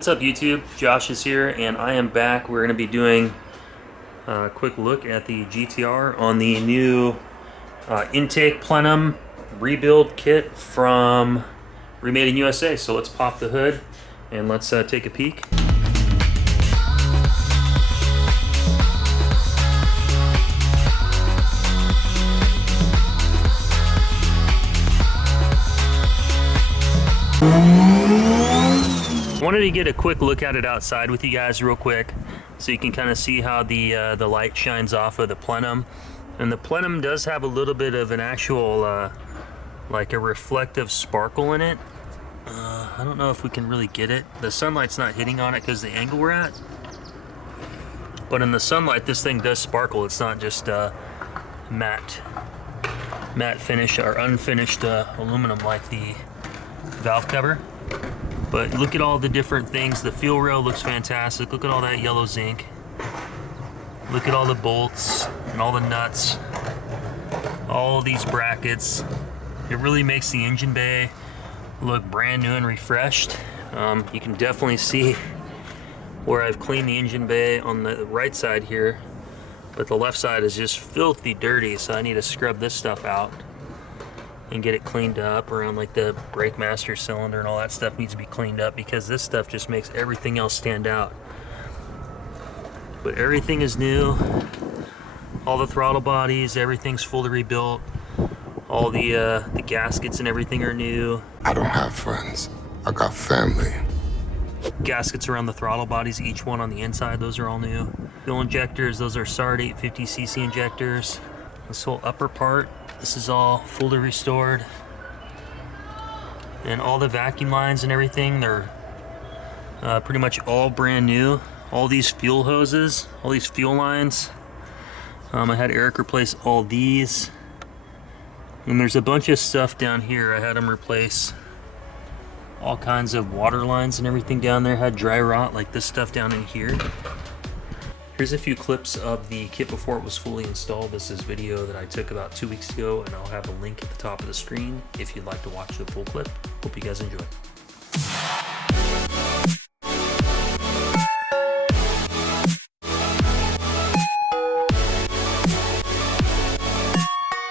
What's up YouTube? Josh is here and I am back. We're going to be doing a quick look at the GTR on the new intake plenum rebuild kit from Remade in USA. So let's pop the hood and let's take a peek. I wanted to get a quick look at it outside with you guys real quick so you can kind of see how the light shines off of the plenum. And the plenum does have a little bit of an actual like a reflective sparkle in it. I don't know if we can really get it. The sunlight's not hitting on it because the angle we're at, but in the sunlight this thing does sparkle. It's not just matte finish or unfinished aluminum like the valve cover. But look at all the different things. The fuel rail looks fantastic. Look at all that yellow zinc. Look at all the bolts and all the nuts. All these brackets. It really makes the engine bay look brand new and refreshed. You can definitely see where I've cleaned the engine bay on the right side here, but the left side is just filthy dirty, so I need to scrub this stuff out and get it cleaned up. Around like the brake master cylinder and all that stuff needs to be cleaned up because this stuff just makes everything else stand out. But everything is new. All the throttle bodies, everything's fully rebuilt. All the gaskets and everything are new. I don't have friends, I got family. Gaskets around the throttle bodies, each one on the inside, those are all new. Fuel injectors, those are SARD 850cc injectors. This whole upper part, this is all fully restored. And all the vacuum lines and everything, they're pretty much all brand new. All these fuel hoses, all these fuel lines. I had Erik replace all these. And there's a bunch of stuff down here. I had him replace all kinds of water lines and everything down there. Had dry rot like this stuff down in here. Here's a few clips of the kit before it was fully installed. This is video that I took about 2 weeks ago, and I'll have a link at the top of the screen if you'd like to watch the full clip. Hope you guys enjoy.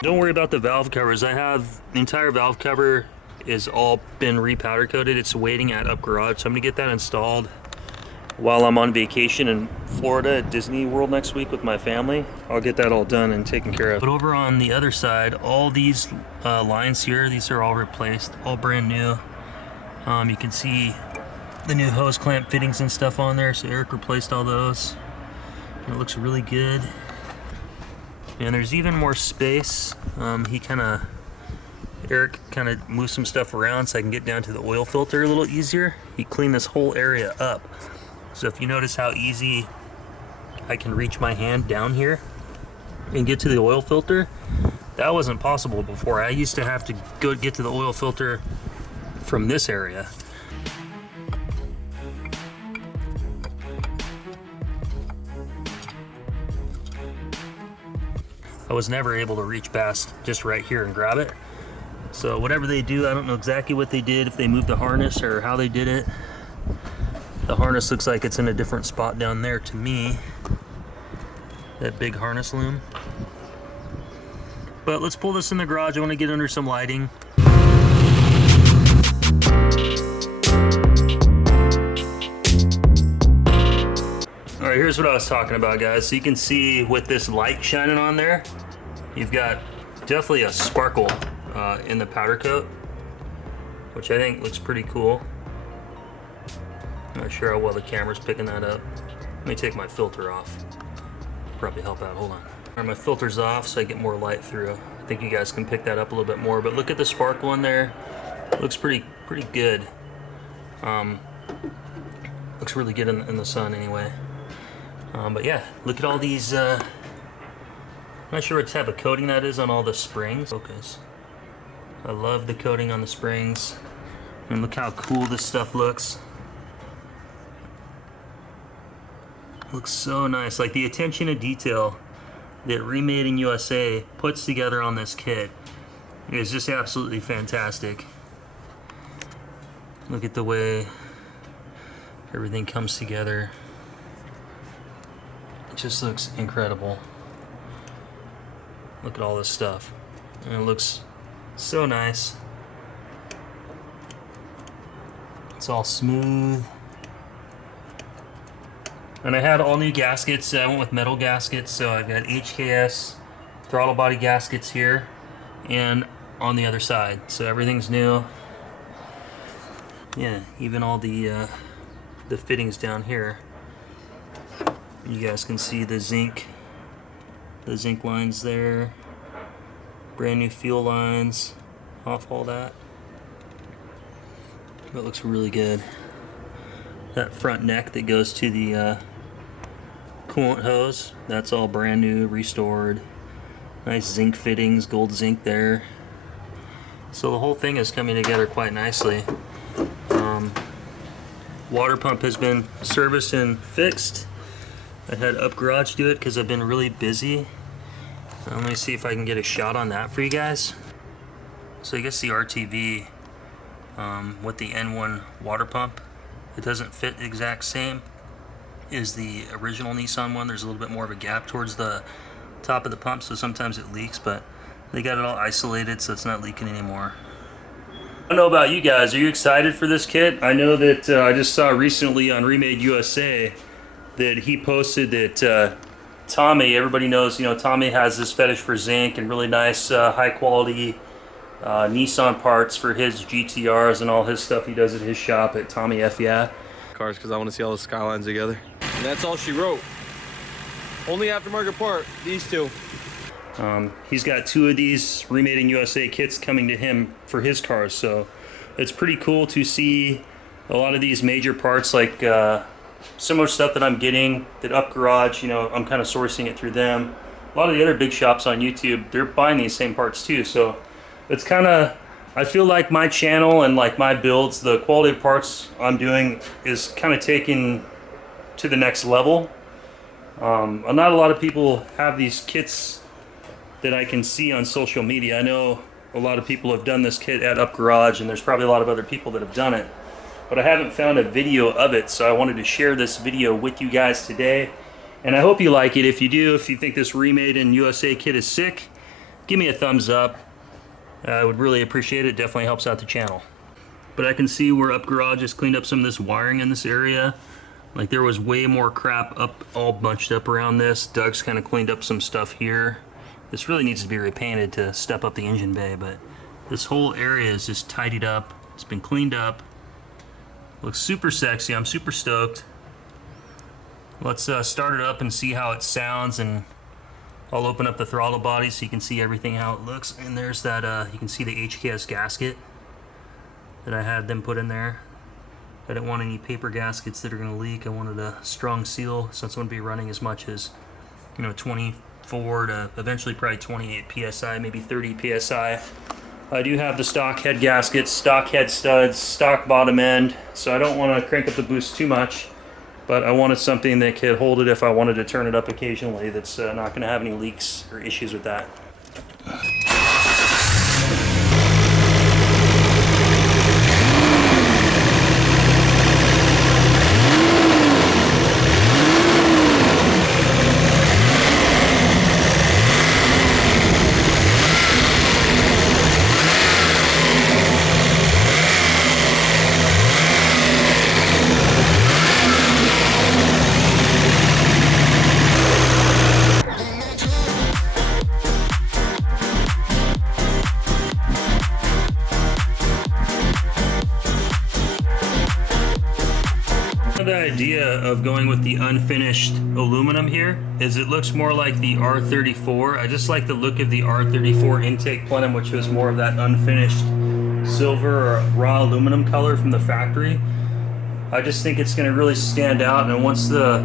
Don't worry about the valve covers. I have the entire valve cover is all been repowder coated. It's waiting at Up Garage, so I'm gonna get that installed while I'm on vacation in Florida at Disney World next week with my family. I'll get that all done and taken care of. But over on the other side, all these lines here, these are all replaced, all brand new. You can see the new hose clamp fittings and stuff on there, so Erik replaced all those. And it looks really good. And there's even more space. Erik kind of moved some stuff around so I can get down to the oil filter a little easier. He cleaned this whole area up. So if you notice how easy I can reach my hand down here and get to the oil filter, that wasn't possible before. I used to have to go get to the oil filter from this area. I was never able to reach past just right here and grab it. So whatever they do, I don't know exactly what they did, if they moved the harness or how they did it. The harness looks like it's in a different spot down there to me. That big harness loom. But let's pull this in the garage. I want to get under some lighting. All right, here's what I was talking about, guys. So you can see with this light shining on there, you've got definitely a sparkle in the powder coat, which I think looks pretty cool. Not sure how well the camera's picking that up. Let me take my filter off. Probably help out, hold on. All right, my filter's off so I get more light through. I think you guys can pick that up a little bit more, but look at the sparkle in there. Looks pretty good. Looks really good in the sun anyway. But yeah, look at all these, I'm not sure what type of coating that is on all the springs. Focus. I love the coating on the springs. And look how cool this stuff looks. Looks so nice. Like the attention to detail that Remade in USA puts together on this kit is just absolutely fantastic. Look at the way Everything comes together. It just looks incredible. Look at all this stuff. And it looks so nice. It's all smooth. And I had all new gaskets. I went with metal gaskets, so I've got HKS throttle body gaskets here and on the other side. So everything's new. Yeah, even all the fittings down here. You guys can see the zinc lines there. Brand new fuel lines off all that. That looks really good. That front neck that goes to the coolant hose, that's all brand new, restored. Nice zinc fittings, gold zinc there. So the whole thing is coming together quite nicely. Water pump has been serviced and fixed. I had Up Garage do it because I've been really busy. Let me see if I can get a shot on that for you guys. So I guess the RTV with the N1 water pump, it doesn't fit the exact same as the original Nissan one. There's a little bit more of a gap towards the top of the pump, so sometimes it leaks, but they got it all isolated so it's not leaking anymore. I don't know about you guys, are you excited for this kit? I know that I just saw recently on Remade USA that he posted that Tommy, everybody knows, you know, Tommy has this fetish for zinc and really nice high quality Nissan parts for his GTRs and all his stuff he does at his shop at Tommy F. Yeah. Cars because I want to see all the Skylines together. And that's all she wrote. Only aftermarket part, these two. He's got 2 of these Remade in USA kits coming to him for his cars, so it's pretty cool to see a lot of these major parts, like similar stuff that I'm getting that Up Garage, you know, I'm kind of sourcing it through them. A lot of the other big shops on YouTube, they're buying these same parts too, so it's kind of, I feel like my channel and like my builds, the quality of parts I'm doing is kind of taken to the next level. Not a lot of people have these kits that I can see on social media. I know a lot of people have done this kit at Up Garage, and there's probably a lot of other people that have done it, but I haven't found a video of it, so I wanted to share this video with you guys today, and I hope you like it. If you do, if you think this Remade in USA kit is sick, give me a thumbs up. I would really appreciate it. Definitely helps out the channel. But I can see where Up Garage has cleaned up some of this wiring in this area. Like there was way more crap up, all bunched up around this. Doug's kind of cleaned up some stuff here. This really needs to be repainted to step up the engine bay, but this whole area is just tidied up. It's been cleaned up. Looks super sexy. I'm super stoked. Let's start it up and see how it sounds, and I'll open up the throttle body so you can see everything how it looks. And there's that, you can see the HKS gasket that I had them put in there. I didn't want any paper gaskets that are going to leak. I wanted a strong seal since I'm going to be running as much as, you know, 24 to eventually probably 28 psi, maybe 30 psi. I do have the stock head gaskets, stock head studs, stock bottom end, so I don't want to crank up the boost too much, but I wanted something that could hold it if I wanted to turn it up occasionally that's not going to have any leaks or issues with that. The idea of going with the unfinished aluminum here is it looks more like the R34. I just like the look of the R34 intake plenum, which was more of that unfinished silver or raw aluminum color from the factory. I just think it's going to really stand out, and once the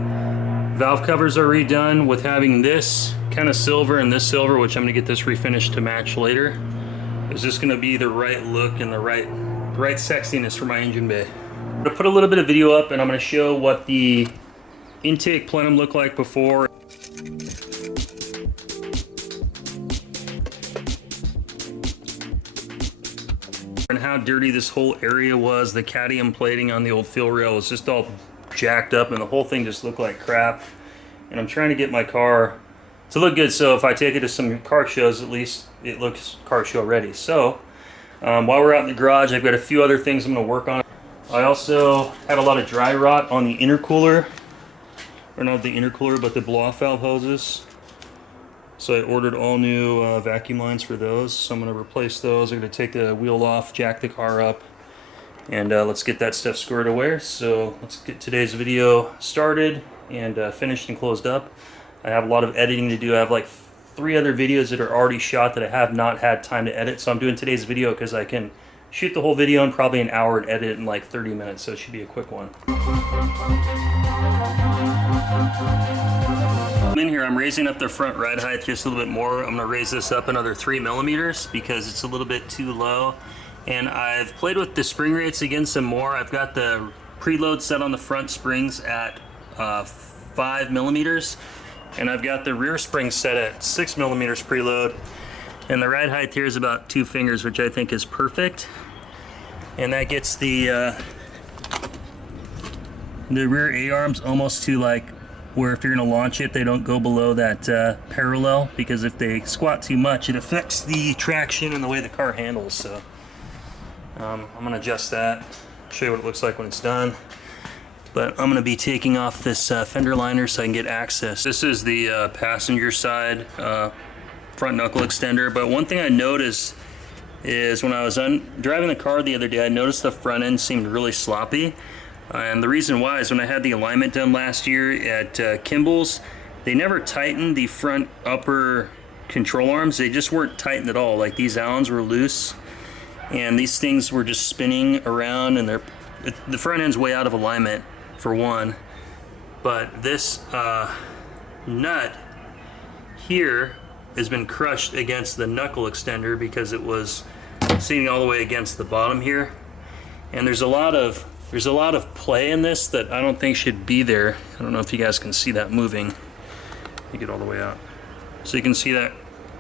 valve covers are redone with having this kind of silver and this silver, which I'm going to get this refinished to match later, is just going to be the right look and the right sexiness for my engine bay. I'm going to put a little bit of video up, and I'm going to show what the intake plenum looked like before. And how dirty this whole area was. The cadmium plating on the old fill rail was just all jacked up and the whole thing just looked like crap. And I'm trying to get my car to look good, so if I take it to some car shows, at least it looks car show ready. So while we're out in the garage, I've got a few other things I'm going to work on. I also had a lot of dry rot on the intercooler, or not the intercooler, but the blow-off valve hoses. So I ordered all new vacuum lines for those. So I'm going to replace those. I'm going to take the wheel off, jack the car up, and let's get that stuff squared away. So let's get today's video started and finished and closed up. I have a lot of editing to do. I have like 3 other videos that are already shot that I have not had time to edit. So I'm doing today's video because I can shoot the whole video in probably an hour and edit it in like 30 minutes. So it should be a quick one. I'm in here, I'm raising up the front ride height just a little bit more. I'm gonna raise this up another 3 millimeters because it's a little bit too low. And I've played with the spring rates again some more. I've got the preload set on the front springs at 5 millimeters. And I've got the rear spring set at 6 millimeters preload. And the ride height here is about 2 fingers, which I think is perfect. And that gets the rear A-arms almost to like where if you're going to launch it, they don't go below that parallel, because if they squat too much, it affects the traction and the way the car handles. So I'm going to adjust that, show you what it looks like when it's done. But I'm going to be taking off this fender liner so I can get access. This is the passenger side front knuckle extender. But one thing I noticed is when I was driving the car the other day, I noticed the front end seemed really sloppy. And the reason why is when I had the alignment done last year at Kimball's, they never tightened the front upper control arms. They just weren't tightened at all. Like these Allens were loose and these things were just spinning around, and the front end's way out of alignment for one. But this nut here has been crushed against the knuckle extender because it was sitting all the way against the bottom here. And there's a lot of play in this that I don't think should be there. I don't know if you guys can see that moving. You get all the way out. So you can see that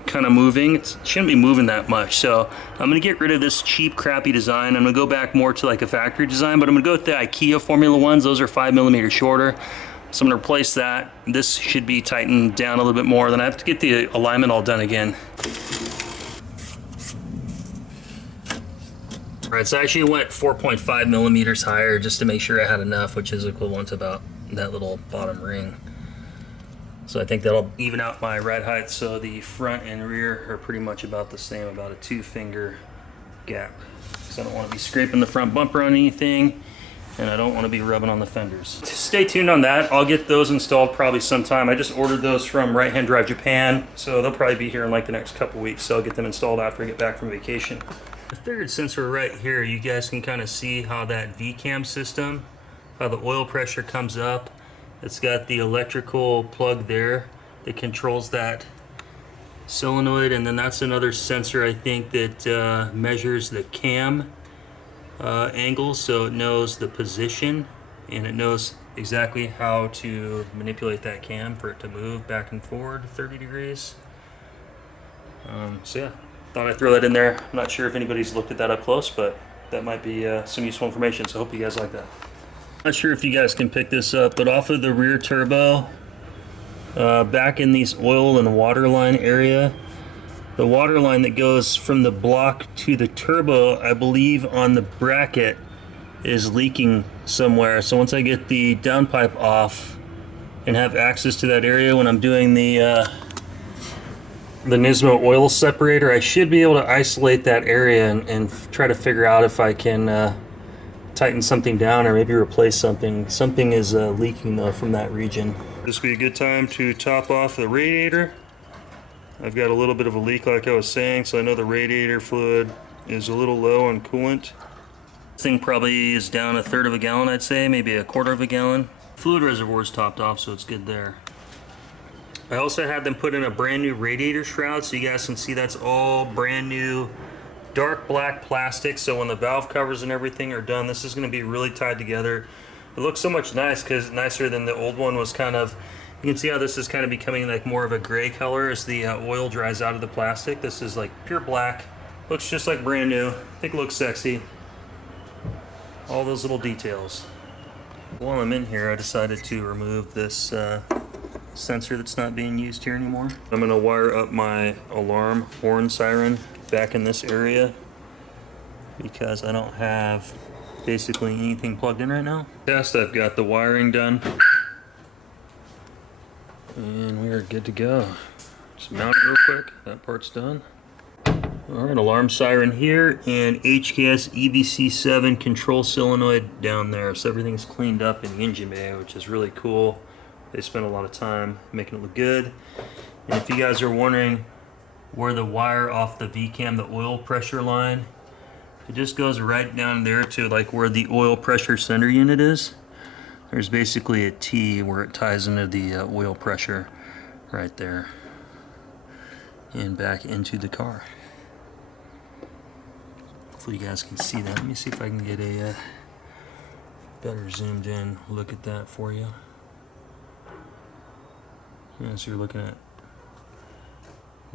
kind of moving. It shouldn't be moving that much. So I'm gonna get rid of this cheap, crappy design. I'm gonna go back more to like a factory design, but I'm gonna go with the Ikeya Formula ones. Those are 5 millimeters shorter. So I'm gonna replace that. This should be tightened down a little bit more. Then I have to get the alignment all done again. All right, so I actually went 4.5 millimeters higher just to make sure I had enough, which is equivalent to about that little bottom ring. So I think that'll even out my ride height. So the front and rear are pretty much about the same, about a 2-finger gap. Because I don't want to be scraping the front bumper on anything, and I don't want to be rubbing on the fenders. Stay tuned on that. I'll get those installed probably sometime. I just ordered those from Right Hand Drive Japan, so they'll probably be here in like the next couple weeks. So I'll get them installed after I get back from vacation. I figured since we're right here, you guys can kind of see how that V-cam system, how the oil pressure comes up. It's got the electrical plug there that controls that solenoid, and then that's another sensor I think that measures the cam angle, so it knows the position and it knows exactly how to manipulate that cam for it to move back and forward 30 degrees. So yeah, thought I'd throw that in there. I'm not sure if anybody's looked at that up close, but that might be some useful information, so I hope you guys like that. Not sure if you guys can pick this up, but off of the rear turbo, back in these oil and water line area, the water line that goes from the block to the turbo, I believe on the bracket, is leaking somewhere. So once I get the downpipe off and have access to that area when I'm doing the Nismo oil separator, I should be able to isolate that area and try to figure out if I can tighten something down or maybe replace something. Something is leaking though from that region. This would be a good time to top off the radiator. I've got a little bit of a leak like I was saying, so I know the radiator fluid is a little low on coolant. This thing probably is down 1/3 of a gallon, I'd say, maybe 1/4 of a gallon. Fluid reservoir is topped off, so it's good there. I also had them put in a brand new radiator shroud, so you guys can see that's all brand new dark black plastic. So when the valve covers and everything are done, this is going to be really tied together. It looks so much nicer than the old one was. Kind of, you can see how this is kind of becoming like more of a gray color as the oil dries out of the plastic. This is like pure black, looks just like brand new. I think it looks sexy. All those little details. While I'm in here, I decided to remove this sensor that's not being used here anymore. I'm gonna wire up my alarm horn siren back in this area because I don't have basically anything plugged in right now. Test, I've got the wiring done. And we are good to go. Just mount it real quick. That part's done. Alright, alarm siren here and HKS EVC7 control solenoid down there. So everything's cleaned up in the engine bay, which is really cool. They spent a lot of time making it look good. And if you guys are wondering where the wire off the VCAM, the oil pressure line, it just goes right down there to like where the oil pressure center unit is. There's basically a T where it ties into the oil pressure right there and back into the car. Hopefully you guys can see that. Let me see if I can get a better zoomed in look at that for you. Yeah, so you're looking at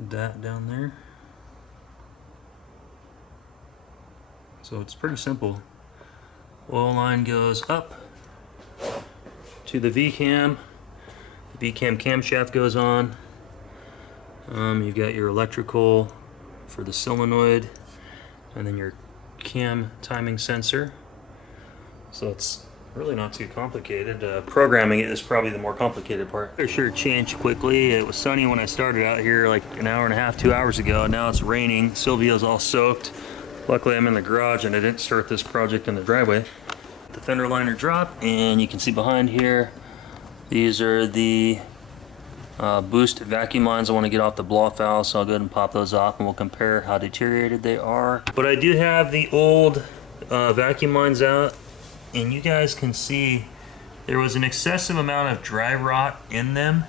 that down there. So it's pretty simple. Oil line goes up to the VCAM. The VCAM camshaft goes on. You've got your electrical for the solenoid, and then your cam timing sensor. So it's really not too complicated. Programming it is probably the more complicated part. It sure changed quickly. It was sunny when I started out here like an hour and a half, 2 hours ago. Now it's raining. Silvio's all soaked. Luckily I'm in the garage and I didn't start this project in the driveway. The fender liner drop, and you can see behind here, these are the boost vacuum lines I want to get off the blow-off valve, so I'll go ahead and pop those off and we'll compare how deteriorated they are. But I do have the old vacuum lines out, and you guys can see there was an excessive amount of dry rot in them,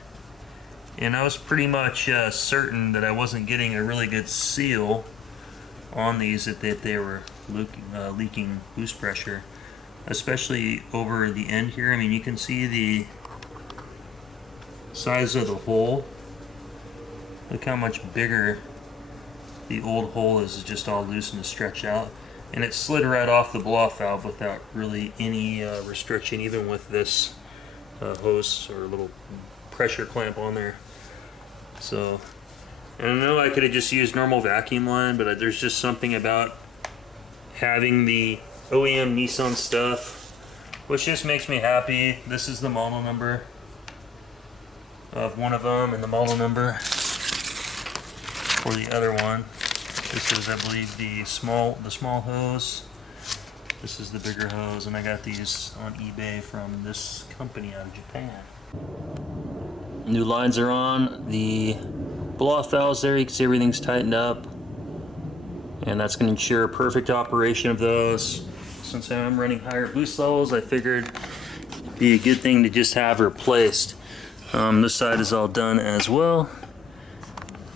and I was pretty much certain that I wasn't getting a really good seal on these, that they were leaking boost pressure, especially over the end here. I mean, you can see the size of the hole. Look how much bigger the old hole is, just all loose and stretched out, and it slid right off the blow-off valve without really any restriction, even with this hose or little pressure clamp on there. So, and I know I could have just used normal vacuum line, but there's just something about having the OEM Nissan stuff which just makes me happy. This is the model number of one of them, and the model number for the other one. This is, I believe, the small hose. This is the bigger hose, and I got these on eBay from this company out of Japan. New lines are on. The blow-off valves there, you can see everything's tightened up, and that's going to ensure perfect operation of those. Since I'm running higher boost levels, I figured it'd be a good thing to just have replaced. This side is all done as well,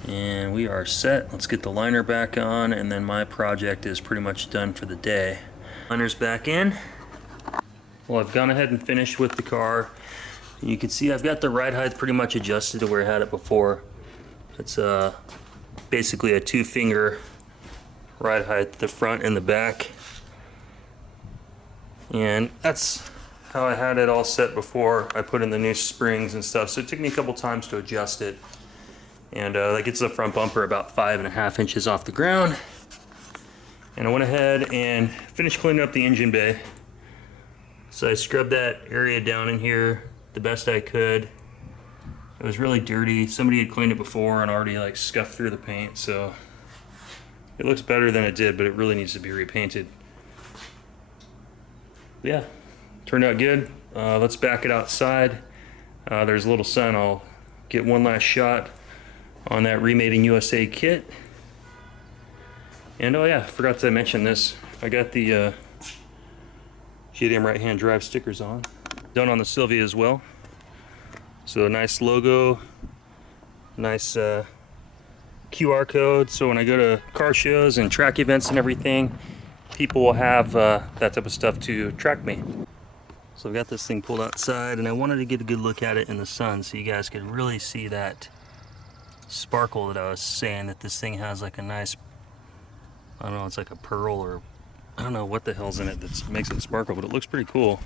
and we are set. Let's get the liner back on, and then my project is pretty much done for the day. Liner's back in. Well, I've gone ahead and finished with the car. You can see I've got the ride height pretty much adjusted to where I had it before. It's basically a 2-finger ride height, the front and the back. And that's how I had it all set before I put in the new springs and stuff. So it took me a couple times to adjust it. And that gets the front bumper about 5.5 inches off the ground. And I went ahead and finished cleaning up the engine bay. So I scrubbed that area down in here the best I could. It was really dirty. Somebody had cleaned it before and already like scuffed through the paint, so it looks better than it did, but it really needs to be repainted. But yeah, turned out good. Let's back it outside. There's a little sun. I'll get one last shot on that Remade in USA kit. And oh yeah, forgot to mention this. I got the GTM right-hand drive stickers on. Done on the Sylvia as well. So a nice logo, nice QR code. So when I go to car shows and track events and everything, people will have that type of stuff to track me. So I've got this thing pulled outside, and I wanted to get a good look at it in the sun so you guys could really see that sparkle that I was saying that this thing has, like a nice, I don't know, it's like a pearl, or I don't know what the hell's in it that makes it sparkle, but it looks pretty cool.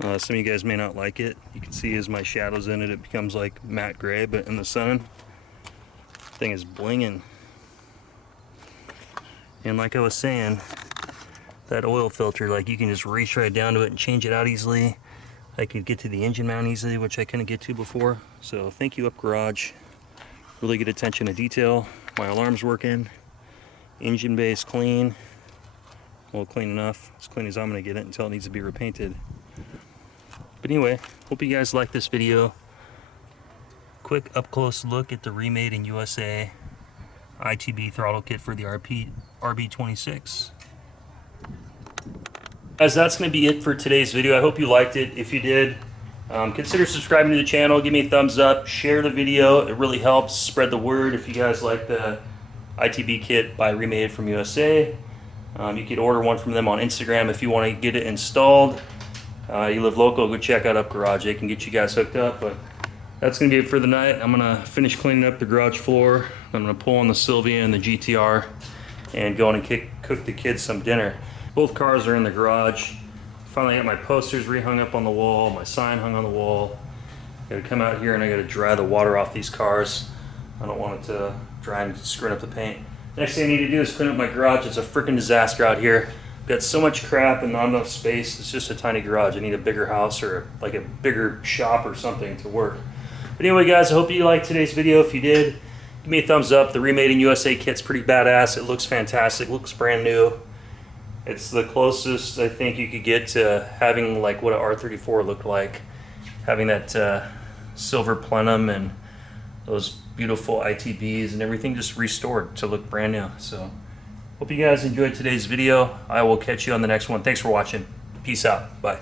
Some of you guys may not like it. You can see as my shadows in it, it becomes like matte gray, but in the sun, thing is blinging. And like I was saying, that oil filter, like you can just reach right down to it and change it out easily. I could get to the engine mount easily, which I couldn't get to before. So thank you, Up Garage. Really good attention to detail. My alarm's working. Engine base clean. Well, clean enough. As clean as I'm gonna get it until it needs to be repainted. But anyway, hope you guys like this video. Quick up close look at the Remade in USA ITB throttle kit for the RB26. Guys, that's going to be it for today's video. I hope you liked it. If you did, consider subscribing to the channel. Give me a thumbs up. Share the video. It really helps spread the word if you guys like the ITB kit by Remade from USA. You could order one from them on Instagram if you want to get it installed. You live local, go check out Up Garage. They can get you guys hooked up. But that's going to be it for the night. I'm going to finish cleaning up the garage floor. I'm going to pull on the Sylvia and the GTR and go in and cook the kids some dinner. Both cars are in the garage. Finally got my posters rehung up on the wall, my sign hung on the wall. Gotta come out here and I gotta dry the water off these cars. I don't want it to dry and screw up the paint. Next thing I need to do is clean up my garage. It's a freaking disaster out here. Got so much crap and not enough space. It's just a tiny garage. I need a bigger house or like a bigger shop or something to work. But anyway guys, I hope you liked today's video. If you did, give me a thumbs up. The Remade in USA kit's pretty badass. It looks fantastic, looks brand new. It's the closest I think you could get to having like what an R34 looked like. Having that silver plenum and those beautiful ITBs and everything just restored to look brand new. So hope you guys enjoyed today's video. I will catch you on the next one. Thanks for watching. Peace out. Bye.